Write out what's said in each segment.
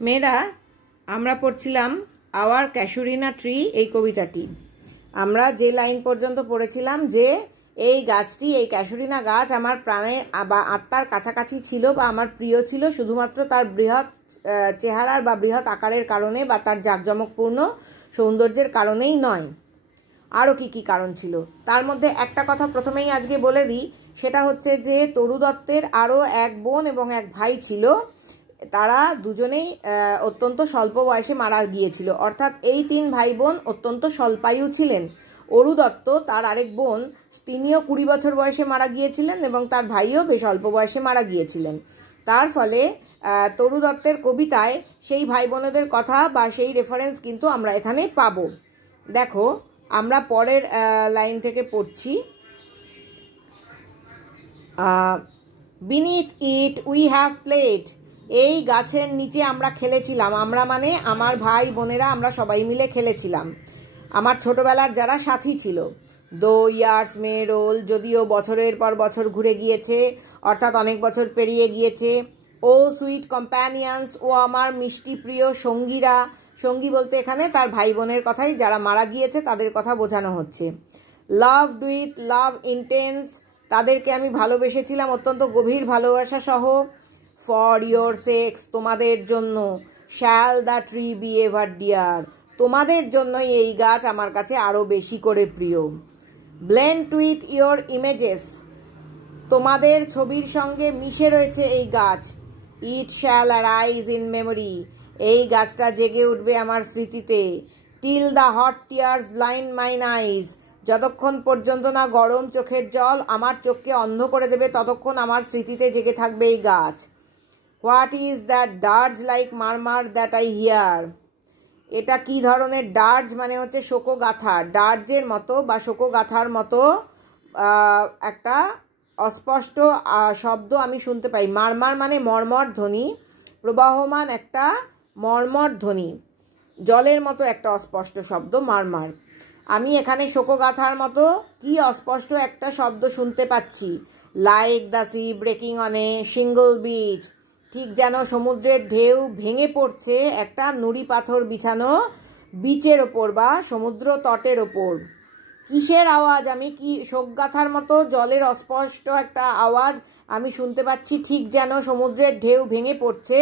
মেয়েরা আমরা পড়ছিলাম আওয়ার ক্যাশুরিনা ট্রি এই কবিতাটি। আমরা যে লাইন পর্যন্ত পড়েছিলাম যে এই গাছটি, এই ক্যাশুরিনা গাছ আমার প্রাণের বা আত্মার কাছাকাছি ছিল বা আমার প্রিয় ছিল শুধুমাত্র তার বৃহৎ চেহারার বা বৃহৎ আকারের কারণে বা তার জাঁকজমকপূর্ণ সৌন্দর্যের কারণেই নয়, আরও কি কি কারণ ছিল। তার মধ্যে একটা কথা প্রথমেই আজকে বলে দিই, সেটা হচ্ছে যে তরু দত্তের আরও এক বোন এবং এক ভাই ছিল। তারা দুজনেই অত্যন্ত স্বল্প বয়সে মারা গিয়েছিল, অর্থাৎ এই তিন ভাই বোন অত্যন্ত স্বল্পায়ু ছিলেন। অরু দত্ত তার আরেক বোন, তিনিও 20 বছর বয়সে মারা গিয়েছিলেন এবং তার ভাইও বেশ অল্প বয়সে মারা গিয়েছিলেন। তার ফলে তরু দত্তের কবিতায় সেই ভাই বোনেদের কথা বা সেই রেফারেন্স কিন্তু আমরা এখানে পাবো। দেখো, আমরা পরের লাইন থেকে পড়ছি। Beneath it we have played, এই গাছের নিচে আমরা খেলেছিলাম। আমরা মানে আমার ভাই বোনেরা, আমরা সবাই মিলে খেলেছিলাম, আমার ছোটবেলার যারা সাথী ছিল। দো ইয়ার্স মে রোল, যদিও বছরের পর বছর ঘুরে গিয়েছে, অর্থাৎ অনেক বছর পেরিয়ে গিয়েছে। ও সুইট কম্প্যানিয়ান্স, ও আমার মিষ্টি প্রিয় সঙ্গীরা। সঙ্গী বলতে এখানে তার ভাই বোনের কথাই, যারা মারা গিয়েছে তাদের কথা বোঝানো হচ্ছে। লাভ উইথ লাভ ইন্টেন্স, তাদেরকে আমি ভালোবেসেছিলাম অত্যন্ত গভীর ভালোবাসা সহ। ফর ইয়োর সেক্স, তোমাদের জন্য। Shall the tree be ever dear, তোমাদের জন্যই এই গাছ আমার কাছে আরও বেশি করে প্রিয়। ব্লেন্ড উইথ ইয়োর ইমেজেস, তোমাদের ছবির সঙ্গে মিশে রয়েছে এই গাছ। It shall arise in memory, এই গাছটা জেগে উঠবে আমার স্মৃতিতে। Till the hot tears blind mine eyes, যতক্ষণ পর্যন্ত না গরম চোখের জল আমার চোখকে অন্ধ করে দেবে ততক্ষণ আমার স্মৃতিতে জেগে থাকবে এই গাছ। What is that dirge like murmur that I hear, এটা কি ধরনের ডার্জ, মানে হচ্ছে শোকগাথা, ডার্জের মতো বা শোকগাথার মতো একটা অস্পষ্ট শব্দ আমি শুনতে পাই। মারমার মানে মর্মর ধ্বনি, প্রবাহমান একটা মর্মর ধ্বনি, জলের মতো একটা অস্পষ্ট শব্দ মারমার। আমি এখানে শোকগাথার মতো কি অস্পষ্ট একটা শব্দ শুনতে পাচ্ছি। Like the sea breaking on a single beach, ঠিক যেন সমুদ্রের ঢেউ ভেঙে পড়ছে একটা নুড়ি পাথর বিছানো বিচের ওপর বা সমুদ্র তটের ওপর। কিসের আওয়াজ, আমি কি শোকগাথার মতো জলের অস্পষ্ট একটা আওয়াজ আমি শুনতে পাচ্ছি, ঠিক যেন সমুদ্রের ঢেউ ভেঙে পড়ছে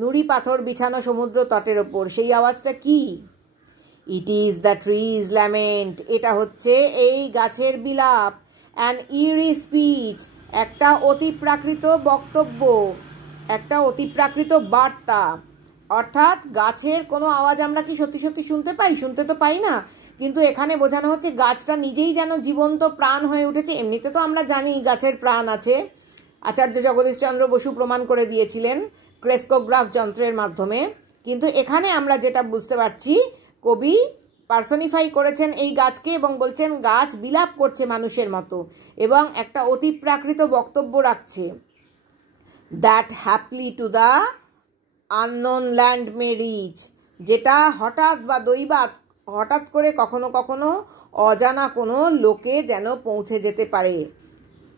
নুড়ি পাথর বিছানো সমুদ্র তটের ওপর। সেই আওয়াজটা কি? It is the trees lament, এটা হচ্ছে এই গাছের বিলাপ। অ্যান ইরি স্পিচ, একটা অতিপ্রাকৃত বক্তব্য, একটা অতিপ্রাকৃত বার্তা। অর্থাৎ গাছের কোনো আওয়াজ আমরা কি সত্যি সত্যি শুনতে পাই? শুনতে তো পাই না, কিন্তু এখানে বোঝানো হচ্ছে গাছটা নিজেই যেন জীবন্ত প্রাণ হয়ে উঠেছে। এমনিতে তো আমরা জানি গাছের প্রাণ আছে, আচার্য জগদীশচন্দ্র বসু প্রমাণ করে দিয়েছিলেন ক্রেস্কোগ্রাফ যন্ত্রের মাধ্যমে। কিন্তু এখানে আমরা যেটা বুঝতে পারছি, কবি পার্সনিফাই করেছেন এই গাছকে এবং বলছেন গাছ বিলাপ করছে মানুষের মতো এবং একটা অতিপ্রাকৃত বক্তব্য রাখছে। That haply to the unknown land may reach, যেটা হঠাৎ বা দৈবাৎ হঠাৎ করে কখনো কখনো অজানা কোনো লোকে যেন পৌঁছে যেতে পারে।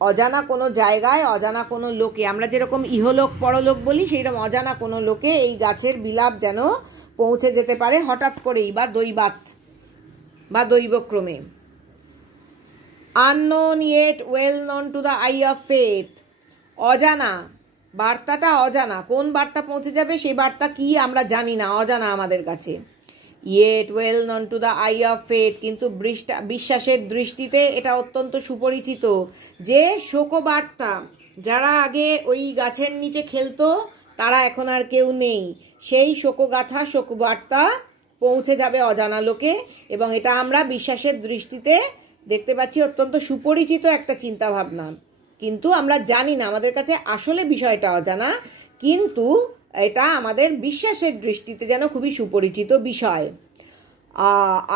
অজানা কোনো জায়গায়, অজানা কোনো লোকে, আমরা যেরকম ইহলোক পরলোক বলি, সেইরকম অজানা কোনো লোকে এই গাছের বিলাপ যেন পৌঁছে যেতে পারে হঠাৎ করেই বা দৈবাৎ বা দৈবক্রমে। Unknown yet well known to the eye of faith, অজানা, বার্তাটা অজানা, কোন বার্তা পৌঁছে যাবে সেই বার্তা কি আমরা জানি না, অজানা আমাদের কাছে। Yet well known to the eye of faith, কিন্তু বিশ্বাসের দৃষ্টিতে এটা অত্যন্ত সুপরিচিত যে শোকবার্তা, যারা আগে ওই গাছের নিচে খেলতো তারা এখন আর কেউ নেই, সেই শোকগাথা শোকবার্তা পৌঁছে যাবে অজানা লোকে, এবং এটা আমরা বিশ্বাসের দৃষ্টিতে দেখতে পাচ্ছি। অত্যন্ত সুপরিচিত একটা চিন্তাভাবনা, কিন্তু আমরা জানি না, আমাদের কাছে আসলে বিষয়টা অজানা, কিন্তু এটা আমাদের বিশ্বাসের দৃষ্টিতে যেন খুবই সুপরিচিত বিষয়।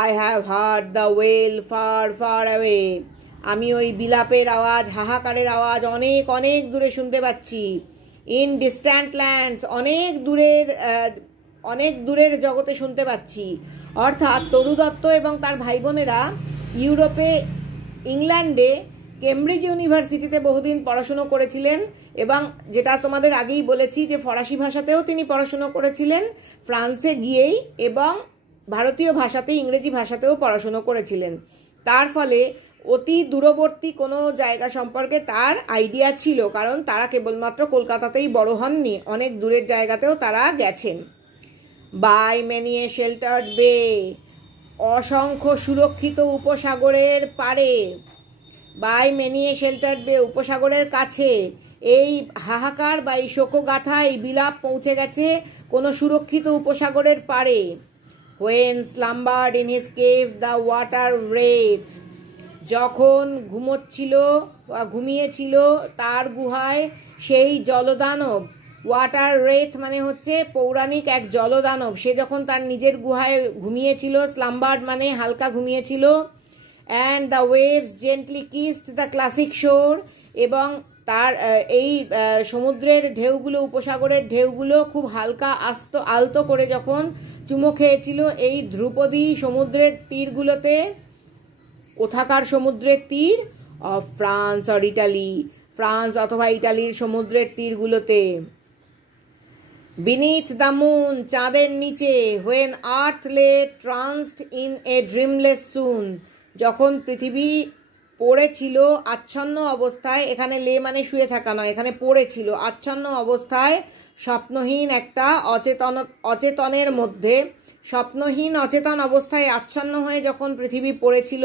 I have heard the well far far away, আমি ওই বিলাপের আওয়াজ, হাহাকারের আওয়াজ অনেক অনেক দূরে শুনতে পাচ্ছি। ইন ডিস্ট্যান্ট ল্যান্ডস, অনেক দূরের জগতে শুনতে পাচ্ছি। অর্থাৎ তরু দত্ত এবং তার ভাই বোনেরা ইউরোপে, ইংল্যান্ডে কেমব্রিজ ইউনিভার্সিটিতে বহুদিন পড়াশুনো করেছিলেন এবং যেটা তোমাদের আগেই বলেছি যে ফরাসি ভাষাতেও তিনি পড়াশুনো করেছিলেন ফ্রান্সে গিয়েই, এবং ভারতীয় ভাষাতে ইংরেজি ভাষাতেও পড়াশুনো করেছিলেন। তার ফলে অতি দূরবর্তী কোনো জায়গা সম্পর্কে তার আইডিয়া ছিল, কারণ তারা কেবলমাত্র কলকাতাতেই বড় হননি, অনেক দূরের জায়গাতেও তারা গেছেন। বাই মেনি এ শেল্টার্ড বে, অসংখ্য সুরক্ষিত উপসাগরের পারে, বাই মেনি এ শেল্টার্ড বে, উপসাগরের কাছে এই হাহাকার বা এই শোকগাথা, এই বিলাপ পৌঁছে গেছে কোনো সুরক্ষিত উপসাগরের পারে। When slumbered in his cave the water wraith, যখন ঘুমোচ্ছিল বা ঘুমিয়েছিল তার গুহায় সেই জলদানব, ওয়াটার রেথ মানে হচ্ছে পৌরাণিক এক জলদানব, সে যখন তার নিজের গুহায় ঘুমিয়েছিল, স্লাম্বার্ড মানে হালকা ঘুমিয়েছিল। And the waves gently kissed the classic shore, এবং তার এই সমুদ্রের ঢেউগুলো, উপসাগরের ঢেউগুলো খুব হালকা আলতো করে যখন চুমো খেয়েছিল এই ধ্রুপদী সমুদ্রের তীরগুলোতে। কোথাকার সমুদ্রের তীর? Of France or Italy, France অথবা ইটালির সমুদ্রের তীরগুলোতে। বিনিথ দ্য মুন, চাঁদের নিচে। হোয়েন আর্থ লে ট্রান্সড ইন এ ড্রিমলেস সুন, যখন পৃথিবী পড়েছিল আচ্ছন্ন অবস্থায়, এখানে লে মানে শুয়ে থাকা নয়, এখানে পড়েছিল আচ্ছন্ন অবস্থায়, স্বপ্নহীন একটা অচেতনের মধ্যে, স্বপ্নহীন অচেতন অবস্থায় আচ্ছন্ন হয়ে যখন পৃথিবী পড়েছিল।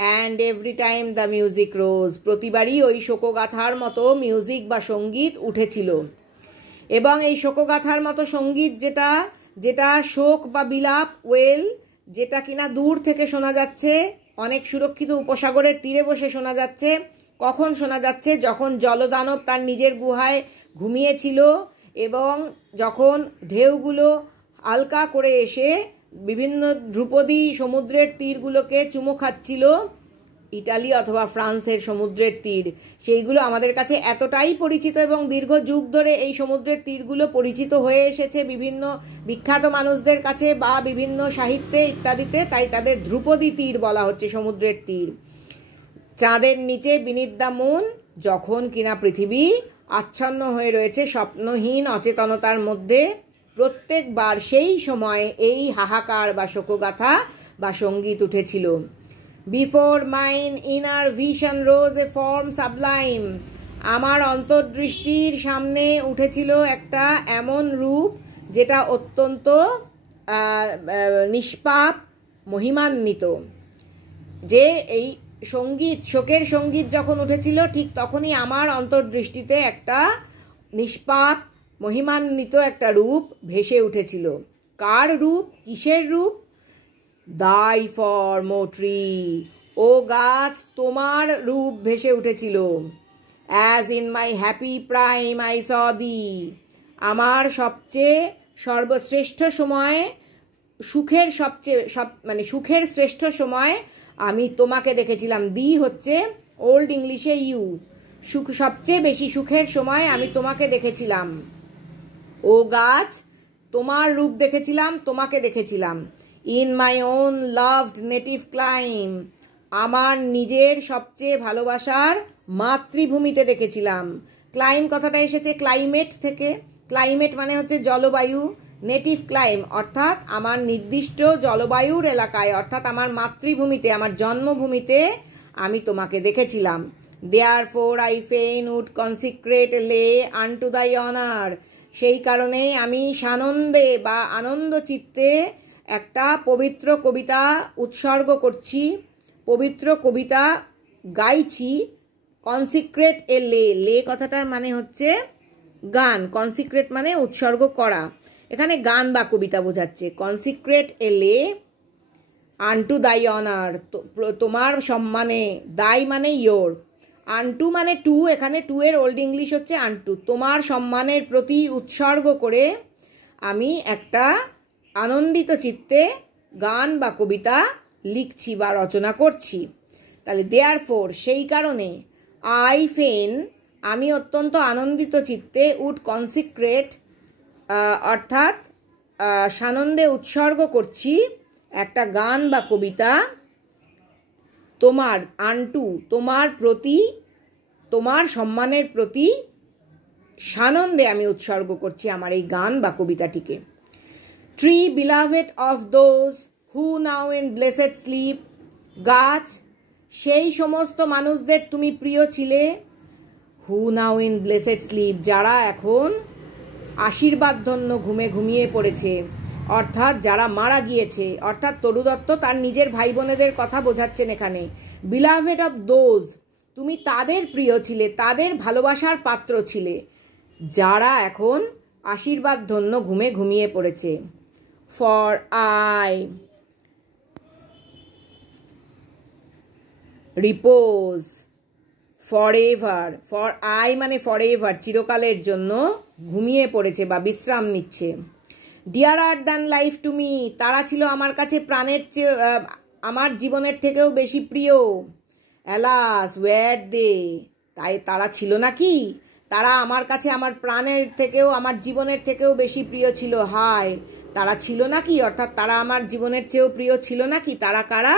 And every time the music rose, প্রতিবারই ওই শোকগাথার মতো মিউজিক বা সঙ্গীত উঠেছিল। এবং এই শোকগাথার মতো সঙ্গীত যেটা যেটা শোক বা বিলাপ, ওয়েল, যেটা কিনা দূর থেকে শোনা যাচ্ছে, অনেক সুরক্ষিত উপসাগরের তীরে বসে শোনা যাচ্ছে। কখন শোনা যাচ্ছে? যখন জলদানব তার নিজের গুহায় ঘুমিয়েছিল এবং যখন ঢেউগুলো হালকা করে এসে বিভিন্ন ধ্রুপদী সমুদ্রের তীরগুলোকে চুমো খাচ্ছিল, ইটালি অথবা ফ্রান্সের সমুদ্রের তীর, সেইগুলো আমাদের কাছে এতটাই পরিচিত এবং দীর্ঘ যুগ ধরে এই সমুদ্রের তীরগুলো পরিচিত হয়ে এসেছে বিভিন্ন বিখ্যাত মানুষদের কাছে বা বিভিন্ন সাহিত্যে ইত্যাদিতে, তাই তাদের ধ্রুপদী তীর বলা হচ্ছে, সমুদ্রের তীর। চাঁদের নিচে বিনিথ দ্য মুন, যখন কিনা পৃথিবী আচ্ছন্ন হয়ে রয়েছে স্বপ্নহীন অচেতনতার মধ্যে, প্রত্যেকবার সেই সময় এই হাহাকার বা শোকগাথা বা সঙ্গীত উঠেছিল। বিফোর মাইন ইনার ভিশন রোজ এ ফর্ম সাবলাইম, আমার অন্তর্দৃষ্টির সামনে উঠেছিল একটা এমন রূপ যেটা অত্যন্ত নিষ্পাপ, মহিমান্বিত। যে এই সঙ্গীত, শোকের সঙ্গীত যখন উঠেছিল, ঠিক তখনই আমার অন্তর্দৃষ্টিতে একটা নিষ্পাপ, মহিমান্বিত একটা রূপ ভেসে উঠেছিল। কার রূপ? কিসের রূপ? দাই ফর মোট্রি, ও গাছ তোমার রূপ ভেসে উঠেছিল। As in my happy prime I saw thee, আমার সবচেয়ে সর্বশ্রেষ্ঠ সময়ে, সুখের সুখের শ্রেষ্ঠ সময় আমি তোমাকে দেখেছিলাম। দি হচ্ছে ওল্ড ইংলিশে ইউ, সবচেয়ে বেশি সুখের সময় আমি তোমাকে দেখেছিলাম। ও গাছ তোমার রূপ দেখেছিলাম, তোমাকে দেখেছিলাম। In my own loved native clime, আমার নিজের সবচেয়ে ভালোবাসার মাতৃভূমিতে দেখেছিলাম। ক্লাইম কথাটা এসেছে ক্লাইমেট থেকে, ক্লাইমেট মানে হচ্ছে জলবায়ু, নেটিভ ক্লাইম অর্থাৎ আমার নির্দিষ্ট জলবায়ুর এলাকায়, অর্থাৎ আমার মাতৃভূমিতে, আমার জন্মভূমিতে আমি তোমাকে দেখেছিলাম। দেয়ারফোর আই ফেইন উড কনসিক্রেট লে আনটু দাই অনার, সেই কারণে আমি সানন্দে বা আনন্দ চিত্তে একটা পবিত্র কবিতা উৎসর্গ করছি, পবিত্র কবিতা গাইছি। কনসিক্রেট এ লে, লে কথাটার মানে হচ্ছে গান, কনসিক্রেট মানে উৎসর্গ করা, এখানে গান বা কবিতা বোঝাচ্ছে। কনসিক্রেট এ লে আনটু দাই অনার, তোমার সম্মানে, দাই মানে ইয়োর, আনটু মানে টু, এখানে টু এর ওল্ড ইংলিশ হচ্ছে আনটু, তোমার সম্মানের প্রতি উৎসর্গ করে আমি একটা আনন্দিত চিত্তে গান বা কবিতা লিখছি বা রচনা করছি। তাহলে দেয়ারফোর সেই কারণে, আই ফেন আমি অত্যন্ত আনন্দিত চিত্তে, উড কনসিক্রেট অর্থাৎ সানন্দে উৎসর্গ করছি একটা গান বা কবিতা, তোমার আনটু তোমার প্রতি, তোমার সম্মানের প্রতি সানন্দে আমি উৎসর্গ করছি আমার এই গান বা কবিতাটিকে। Tree beloved of those who now in blessed sleep, গাছ সেই সমস্ত মানুষদের তুমি প্রিয় ছিলে, who now in blessed sleep যারা এখন আশীর্বাদধন্য ঘুমে ঘুমিয়ে পড়েছে, অর্থাৎ যারা মারা গিয়েছে, অর্থাৎ তরু দত্ত তার নিজের ভাই বোনেদের কথা বোঝাচ্ছেন এখানে। বিলাভেড অফ দোজ তুমি তাদের প্রিয় ছিলে, তাদের ভালোবাসার পাত্র ছিলে, যারা এখন আশীর্বাদধন্য ঘুমে ঘুমিয়ে পড়েছে। For aye repose forever, for aye মানে ফরএভার চিরকালের জন্য ঘুমিয়ে পড়েছে বা বিশ্রাম নিচ্ছে। Dearer than life to me তারা ছিল আমার কাছে প্রাণের চেয়ে, আমার জীবনের থেকেও বেশি প্রিয়। অ্যালাস ওয়্যার দে, তাই তারা ছিল নাকি? তারা আমার কাছে আমার প্রাণের থেকেও আমার জীবনের থেকেও বেশি প্রিয় ছিল। হায়, তারা ছিল নাকি, অর্থাৎ তারা আমার জীবনের চেয়েও প্রিয় ছিল নাকি? তারা কারা?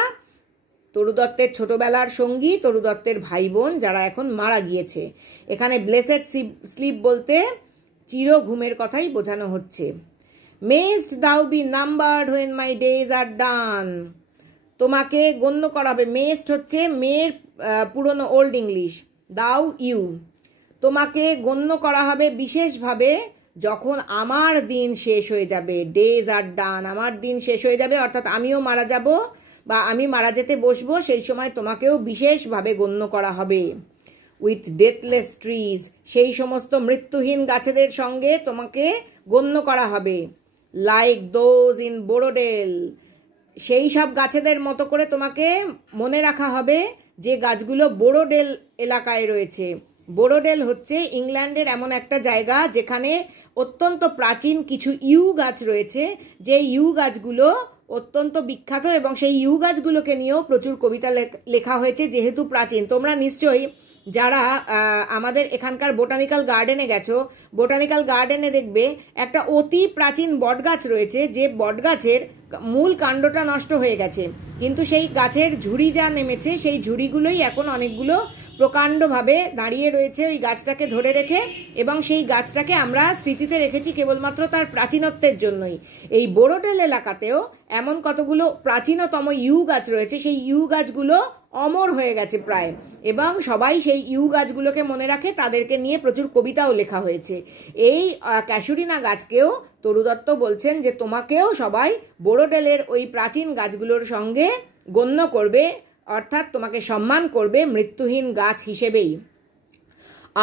তরু দত্তের ছোটবেলার সঙ্গী, তরু দত্তের ভাই বোন যারা এখন মারা গিয়েছে। এখানে ব্লেসেড স্লিপ বলতে চির ঘুমের কথাই বোঝানো হচ্ছে। Must thou be numbered when my days are done, তোমাকে গণ্য করা হবে। মেস্ট হচ্ছে মেয়ের পুরনো ওল্ড ইংলিশ, দাউ ইউ, তোমাকে গণ্য করা হবে বিশেষভাবে যখন আমার দিন শেষ হয়ে যাবে। ডেজ আর ডান, আমার দিন শেষ হয়ে যাবে, অর্থাৎ আমিও মারা যাব বা আমি মারা যেতে বসবো, সেই সময় তোমাকেও বিশেষভাবে গণ্য করা হবে। উইথ ডেথলেস ট্রিজ, সেই সমস্ত মৃত্যুহীন গাছেদের সঙ্গে তোমাকে গণ্য করা হবে। লাইক দোজ ইন বোরোডেল, সেই সব গাছেদের মতো করে তোমাকে মনে রাখা হবে যে গাছগুলো বোরোডেল এলাকায় রয়েছে। বোরোডেল হচ্ছে ইংল্যান্ডের এমন একটা জায়গা যেখানে অত্যন্ত প্রাচীন কিছু ইউ গাছ রয়েছে, যে ইউ গাছগুলো অত্যন্ত বিখ্যাত এবং সেই ইউ গাছগুলোকে নিয়েও প্রচুর কবিতা লেখা হয়েছে যেহেতু প্রাচীন। তোমরা নিশ্চয়ই যারা আমাদের এখানকার বোটানিক্যাল গার্ডেনে গেছো, বোটানিক্যাল গার্ডেনে দেখবে একটা অতি প্রাচীন বটগাছ রয়েছে, যে বটগাছের মূল কাণ্ডটা নষ্ট হয়ে গেছে, কিন্তু সেই গাছের ঝুড়ি যা নেমেছে সেই ঝুড়িগুলোই এখন অনেকগুলো প্রকাণ্ডভাবে দাঁড়িয়ে রয়েছে ওই গাছটাকে ধরে রেখে, এবং সেই গাছটাকে আমরা স্মৃতিতে রেখেছি কেবলমাত্র তার প্রাচীনত্বের জন্যই। এই বোরোডেল এলাকাতেও এমন কতগুলো প্রাচীনতম ইউ গাছ রয়েছে, সেই ইউ গাছগুলো অমর হয়ে গেছে প্রায়, এবং সবাই সেই ইউ গাছগুলোকে মনে রাখে, তাদেরকে নিয়ে প্রচুর কবিতাও লেখা হয়েছে। এই ক্যাসুরিনা গাছকেও তরু দত্ত বলছেন যে তোমাকেও সবাই বোরোডেলের ওই প্রাচীন গাছগুলোর সঙ্গে গণ্য করবে, অর্থাৎ তোমাকে সম্মান করবে মৃত্যুহীন গাছ হিসেবেই।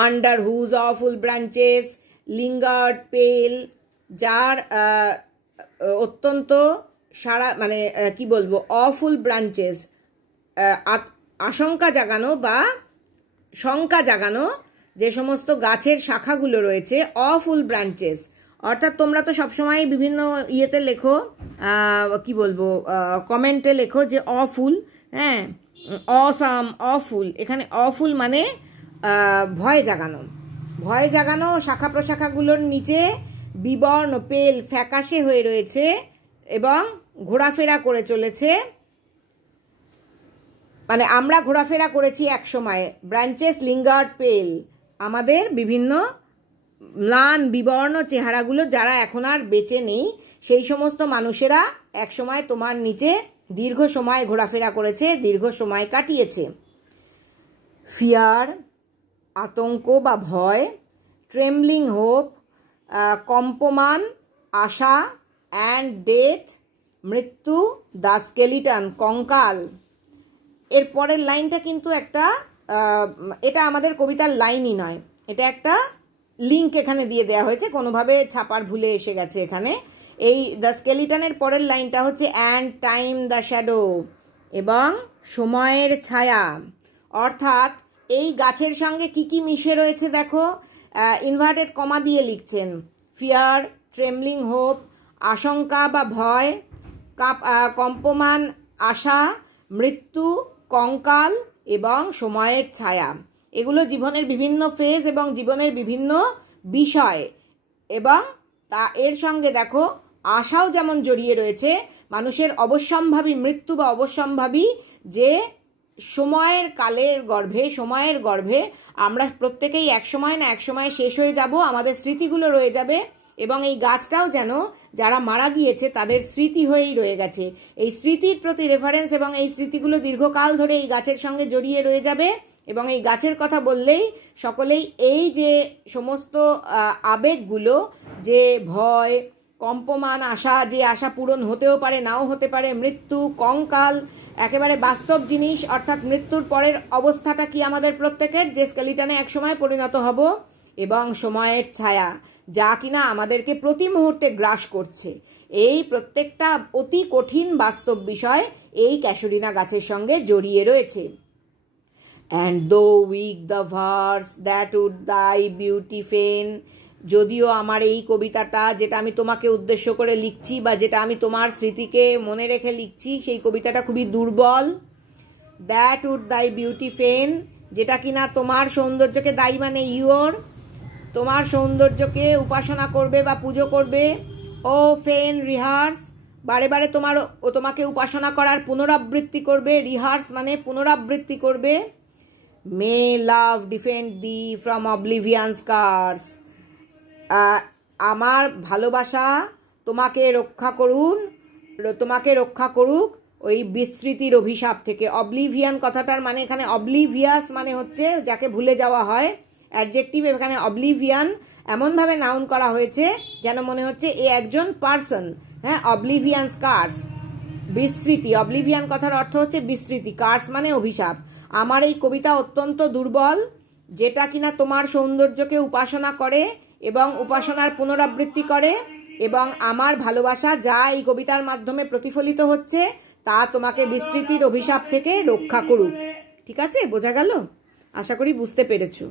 Under whose awful branches lingered pale, যার অত্যন্ত সারা মানে কি বলবো, অফুল ব্রাঞ্চেস আশঙ্কা জাগানো বা শঙ্কা জাগানো যে সমস্ত গাছের শাখাগুলো রয়েছে, অফুল ব্রাঞ্চেস, অর্থাৎ তোমরা তো সবসময় বিভিন্ন ইয়েতে লেখো, কি বলবো, কমেন্টে লেখো যে অফুল, হ্যাঁ, অসাম, অফুল, এখানে অফুল মানে ভয় জাগানো, ভয় জাগানো। শাখা প্রশাখাগুলোর নিচে বিবর্ণ পেল ফ্যাকাশে হয়ে রয়েছে এবং ঘোরাফেরা করে চলেছে, মানে আমরা ঘোরাফেরা করেছি এক সময়। ব্রাঞ্চেস লিঙ্গার্ড পেল, আমাদের বিভিন্ন ম্লান বিবর্ণ চেহারাগুলো যারা এখন আর বেঁচে নেই, সেই সমস্ত মানুষেরা এক সময় তোমার নিচে দীর্ঘ সময় ঘোরাফেরা করেছে, দীর্ঘ সময় কাটিয়েছে। ফিয়ার আতঙ্ক বা ভয়, ট্রেমলিং হোপ কম্পমান আশা, অ্যান্ড ডেথ মৃত্যু, দ্য স্কেলিটন কঙ্কাল। এর পরের লাইনটা কিন্তু একটা এটা আমাদের কবিতার লাইনই নয়, এটা একটা লিঙ্ক এখানে দিয়ে দেওয়া হয়েছে, কোনোভাবে ছাপার ভুলে এসে গেছে এখানে। এই দ্য স্কেলিটনের পরের লাইনটা হচ্ছে অ্যান্ড টাইম দ্য শ্যাডো, এবং সময়ের ছায়া, অর্থাৎ এই গাছের সঙ্গে কি কি মিশে রয়েছে দেখো, ইনভার্টেড কমা দিয়ে লিখছেন। ফিয়ার, ট্রেমলিং হোপ, আশঙ্কা বা ভয়, কম্পমান আশা, মৃত্যু, কঙ্কাল এবং সময়ের ছায়া। এগুলো জীবনের বিভিন্ন ফেজ এবং জীবনের বিভিন্ন বিষয়, এবং তা এর সঙ্গে দেখো আশাও যেমন জড়িয়ে রয়েছে, মানুষের অবশ্যম্ভাবী মৃত্যু বা অবশ্যম্ভাবী যে সময়ের গর্ভে আমরা প্রত্যেকেই এক সময় না এক সময় শেষ হয়ে যাব, আমাদের স্মৃতিগুলো রয়ে যাবে, এবং এই গাছটাও যেন যারা মারা গিয়েছে তাদের স্মৃতি হয়েই রয়ে গেছে। এই স্মৃতির প্রতি রেফারেন্স এবং এই স্মৃতিগুলো দীর্ঘকাল ধরে এই গাছের সঙ্গে জড়িয়ে রয়ে যাবে, এবং এই গাছের কথা বললেই সকলেই এই যে সমস্ত আবেগগুলো, যে ভয়, কম্পমান আশা, যে আশা পূরণ হতেও পারে নাও হতে পারে, মৃত্যু, কঙ্কাল, একেবারে বাস্তব জিনিস, অর্থাৎ মৃত্যুর পরের অবস্থাটা কি আমাদের প্রত্যেকের, যে স্কেলিটনে একসময় পরিণত হব, এবং সময়ের ছায়া যা কিনা আমাদেরকে প্রতি মুহূর্তে গ্রাস করছে, এই প্রত্যেকটা অতি কঠিন বাস্তব বিষয় এই ক্যাসুরিনা গাছের সঙ্গে জড়িয়ে রয়েছে। And though weak the verse that would thy beauty feign, যদিও আমার এই কবিতাটা, যেটা আমি তোমাকে উদ্দেশ্য করে লিখছি বা যেটা আমি তোমার স্মৃতিকে মনে রেখে লিখছি, সেই কবিতাটা খুবই দুর্বল। that would thy beauty feign, যেটা কিনা তোমার সৌন্দর্যকে, দায়ী মানে ইউর, তোমার সৌন্দর্যকে উপাসনা করবে বা পুজো করবে। ও ফেন রিহার্স, বারে বারে তোমাকে উপাসনা করার পুনরাবৃত্তি করবে, রিহার্স মানে পুনরাবৃত্তি করবে। May love defend thee from oblivion scars, আমার ভালোবাসা তোমাকে রক্ষা করুক ওই বিস্মৃতির অভিশাপ থেকে। অবলিভিয়ান কথাটার মানে এখানে অবলিভিয়াস মানে হচ্ছে যাকে ভুলে যাওয়া হয়, অ্যাডজেক্টিভ, এখানে অবলিভিয়ান এমনভাবে নাউন করা হয়েছে যেন মনে হচ্ছে এ একজন পার্সন। হ্যাঁ, অবলিভিয়ান স্কার্স, বিস্মৃতি। অবলিভিয়ান কথার অর্থ হচ্ছে বিস্মৃতি, কার্স মানে অভিশাপ। আমার এই কবিতা অত্যন্ত দুর্বল, যেটা কিনা তোমার সৌন্দর্যকে উপাসনা করে এবং উপাসনার পুনরাবৃত্তি করে, এবং আমার ভালোবাসা যা এই কবিতার মাধ্যমে প্রতিফলিত হচ্ছে তা তোমাকে বিস্মৃতির অভিশাপ থেকে রক্ষা করুক। ঠিক আছে, বোঝা গেল? আশা করি বুঝতে পেরেছো।